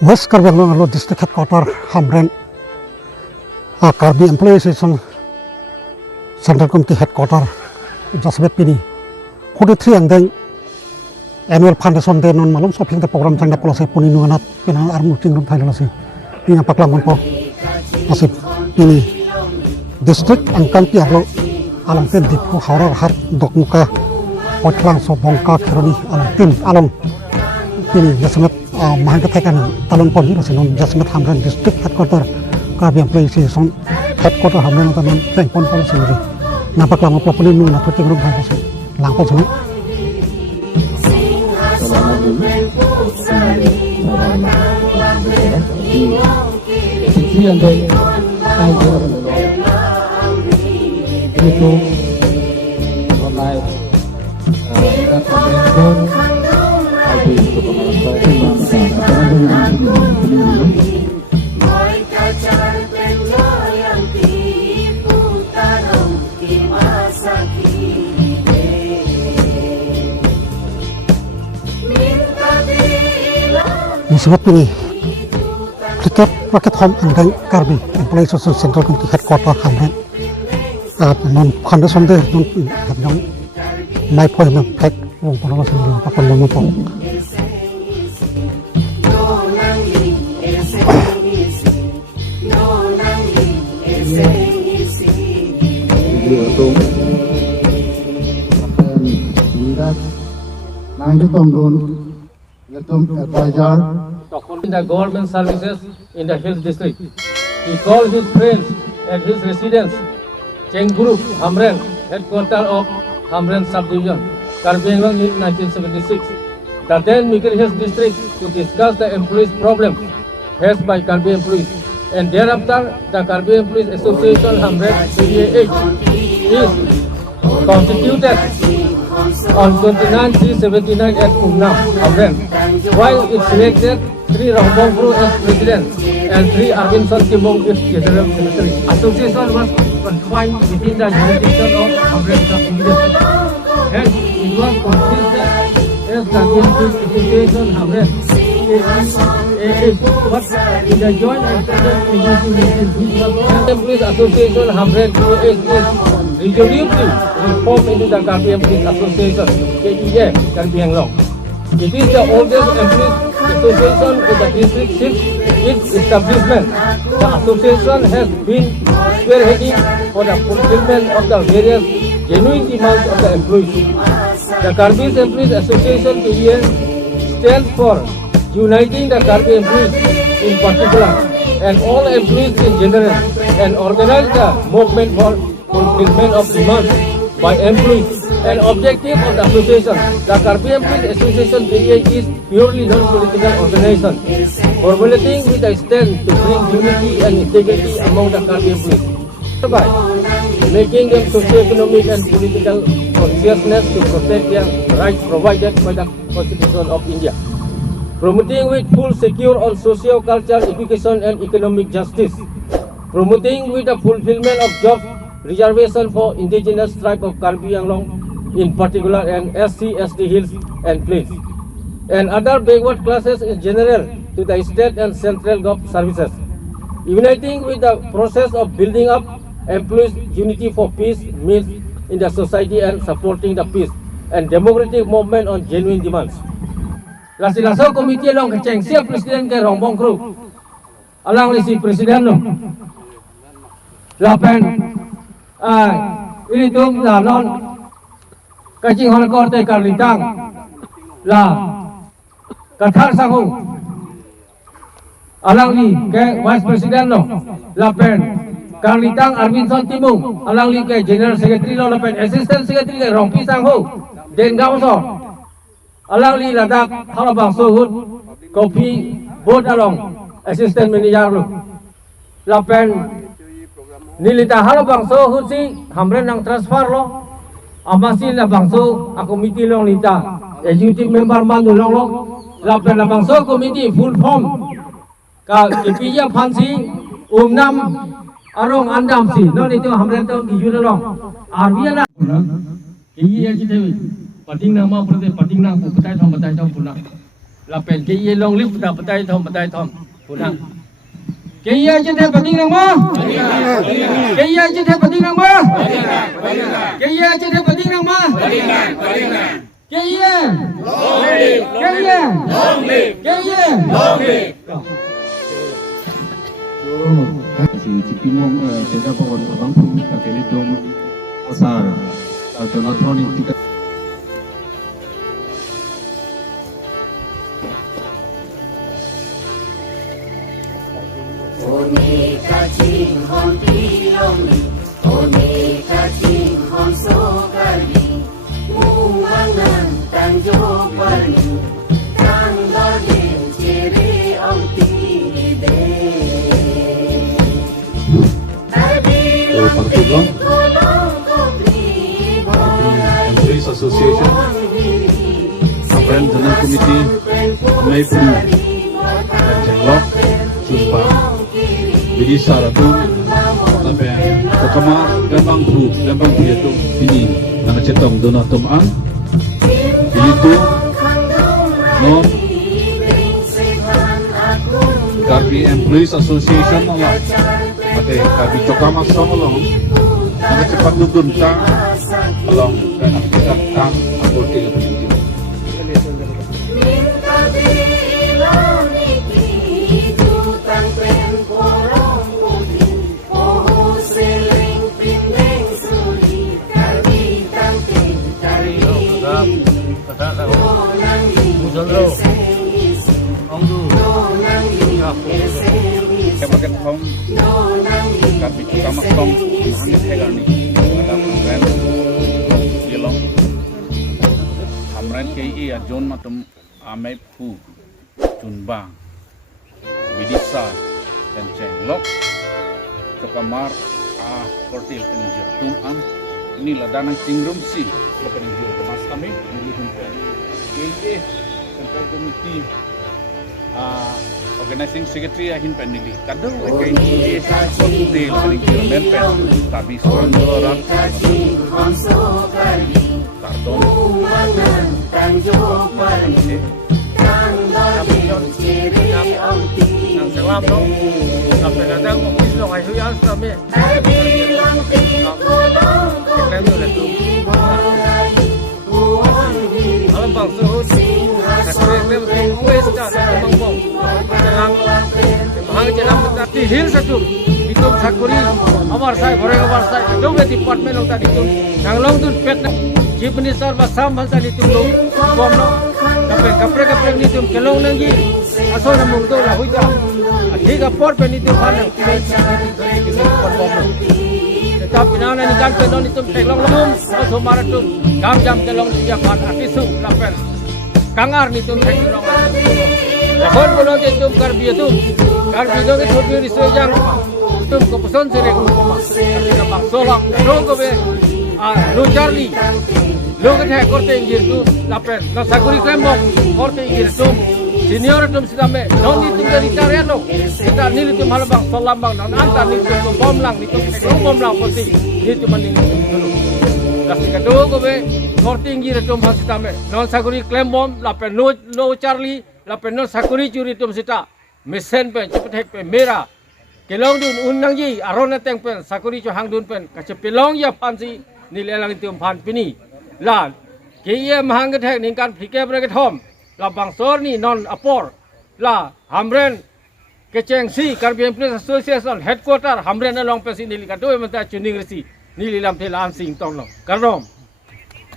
West Karbi District Headquarters, Hamren, Karbi Employee Association Central Committee Headquarters, Jasmine Pini, 43 and then annual foundation day non malum shopping the program tanda polisi puni nuanat pina armu tingrum thailasi pina paklangon po masih ini district angkan piarlo alam ten dipu haurar har dok muka potlang so bongka keroni alam ten alam ini jasmet mahang ketekan talon poli rasinon jasmet Hamren district headquarter Karbi Employee Association headquarter Hamren tanon tengpon polisi ini nampak lama poli nuanat tingrum thailasi langpon sini yang dari itu online Sebab ini kita rakyat home and Karbi Employee Association Central Committee Headquarters Hamren non foundation day non my point of fact wong pernah sendiri pakai motor in the government services in the Hills District. He called his friends at his residence, Chengguru, Hamren, headquarters of Hamren Subdivision, Karbi Anglong in 1976. The then Mikir Hills District to discuss the employees' problem faced by Karbi employees. And thereafter, the Karbi Employees Association Hamren CAH is constituted on 29/3/79 at Umnam, Hamren, while it selected 3 Rangbongkru as president and 3 Arvinson Timbong as general secretary. Association was confined within the jurisdiction of Hamren Subdivision. Hence, it was considered as the Association Hamren but in the joint independent agency Employees Association Hamren is resolutely reformed into the Karbi Employees Association KEA Karbi Anglong. It is the oldest employees association in the district since its establishment. The association has been spearheading for the fulfillment of the various genuine demands of the employees. The Karbi Employees Association KEA stands for uniting the Karbi employees in particular and all employees in general and organize the movement for fulfillment of demands by employees. An objective of the association, the Karbi Employees Association KEA is purely non-political organization, formulating with a stand to bring unity and integrity among the Karbi employees, thereby making them socio-economic and political consciousness to protect their rights provided by the Constitution of India, promoting with full secure on socio-cultural education and economic justice, promoting with the fulfillment of jobs reservation for indigenous tribe of Karbi Anglong in particular and SC, SD Hills and Plains, and other backward classes in general to the state and central government services, uniting with the process of building up employees' unity for peace means in the society and supporting the peace and democratic movement on genuine demands. La silaso komite long keceng siap presiden ke Rangbongkru, alang lisi presiden lo, lapen ini tu la non kacing hal korte Karlintang la kathar sangu alang li ke vice president lo lapen Karlintang Arvinson Timbong alang li ke general secretary lo lapen assistant secretary ke Rongpi Sangho den gawso alang li ladak halabang suhut kopi board along assistant manager lo lapen nilita halabang suhut si Hamren nang transfer lo amasi la bangso a committee long lita executive member mandu long long lapen la bangso committee full form ka kipiya phansi umnam arong andam si no ni tu Hamren to di juna long arvia la ki ye ji te pating nang ma purde pating nang putai thom batai thom puna là pen cái ye long lip da patai thom punang cái ye chết theo pating nang ma cái ye chết theo pating nang ma cái ye chết theo pating nang ma cái ye si Cipimong Tenda Pohon Abang Pung Kakeli Dong Pasar Donatronic Tiket Oni kacing hon tilomi, oni kacing hon sokali, muangan tanjo pali, tanggolin ciri om tide. Terbilang tikulong kubri bolai, Police Association Apren General Committee Amai Pung dan Jenglok Sumpah Bidi Saratu Lapen Kokama Lembang Puyatu ini nama cetong Donatum Ang Bidi tu Non KPM Police Association Allah Mate Kabi Kokama Somolong nama cepat dudun ka Along dan kita tang Aportil Penunjuk minta diiloniki, tutang pen porong putih, poho seling pindeng suri, karbi tangting kari. Donang esengisi, donang esengisi, Sebagai kaum donang Kabi Kokama Kong Hangit Hegani Dalam Ren Yelong Hamran KI John Matum Amai Pu Junbang Bidisa dan Jenglok Cokamar Portil Penunjuk Tum'an ini ladanang Cingrum Si Penunjuk Kemas kami Ini Humpel KI Central Committee Organizing Secretary Ahin Penili Kadang KI Portil Penunjuk Mempen Tapi seorang orang kacing hon sokali, Karton muangan tanjo pali, tanggolin ciri om tide. selam dong sampai kadang office lo hay huyan sampai Terbilang tikulong kubri bolai, buang diri alam bang suhud sering lem wes dah bang bang jelang bahang jelang di hill satu itu sakuri amar sai goreng amar sai itu ke department lo tadi tu yang long tu pet chief minister basam hal tadi tu lo bom lo kapre ni tu kelong nangi asal namung tu lah hujan ठीक है पर पे नहीं तो खाने tetapi nana ni kan penon itu teglong lumum so marat tu jam telong dia pan atisu lapen kangar ni tu teglong lahon bolon te tu karbi tu ke thobi riso jang tu ko pason sere ko ka bang solak rong ko be lu charlie lu ke thai korte ingir tu lapen na saguri kremok korte ingir tu senior tum sidame non itu dari tarian lo kita nili tum halabang solambang non antar ni tum bom lang ni tum bom lang poti ni tum maning dulu kasi kadua ko be korting gira tum hasidame non saguri claim bom lapen no charlie lapen non saguri curi tum sita mesen pe cepet pe mera kelong dun unang ji arona teng pen saguri cho hang dun pen kache pelong ya pansi ni lelang tum pan pini lan kiye mahang ke ning kan phike bre ke thom la bangsor ni non apor la hamren keceng si KPM Police Association headquarter hamren along pesi nili kadoi menta chuning resi nili lam thela am sing tong lo karom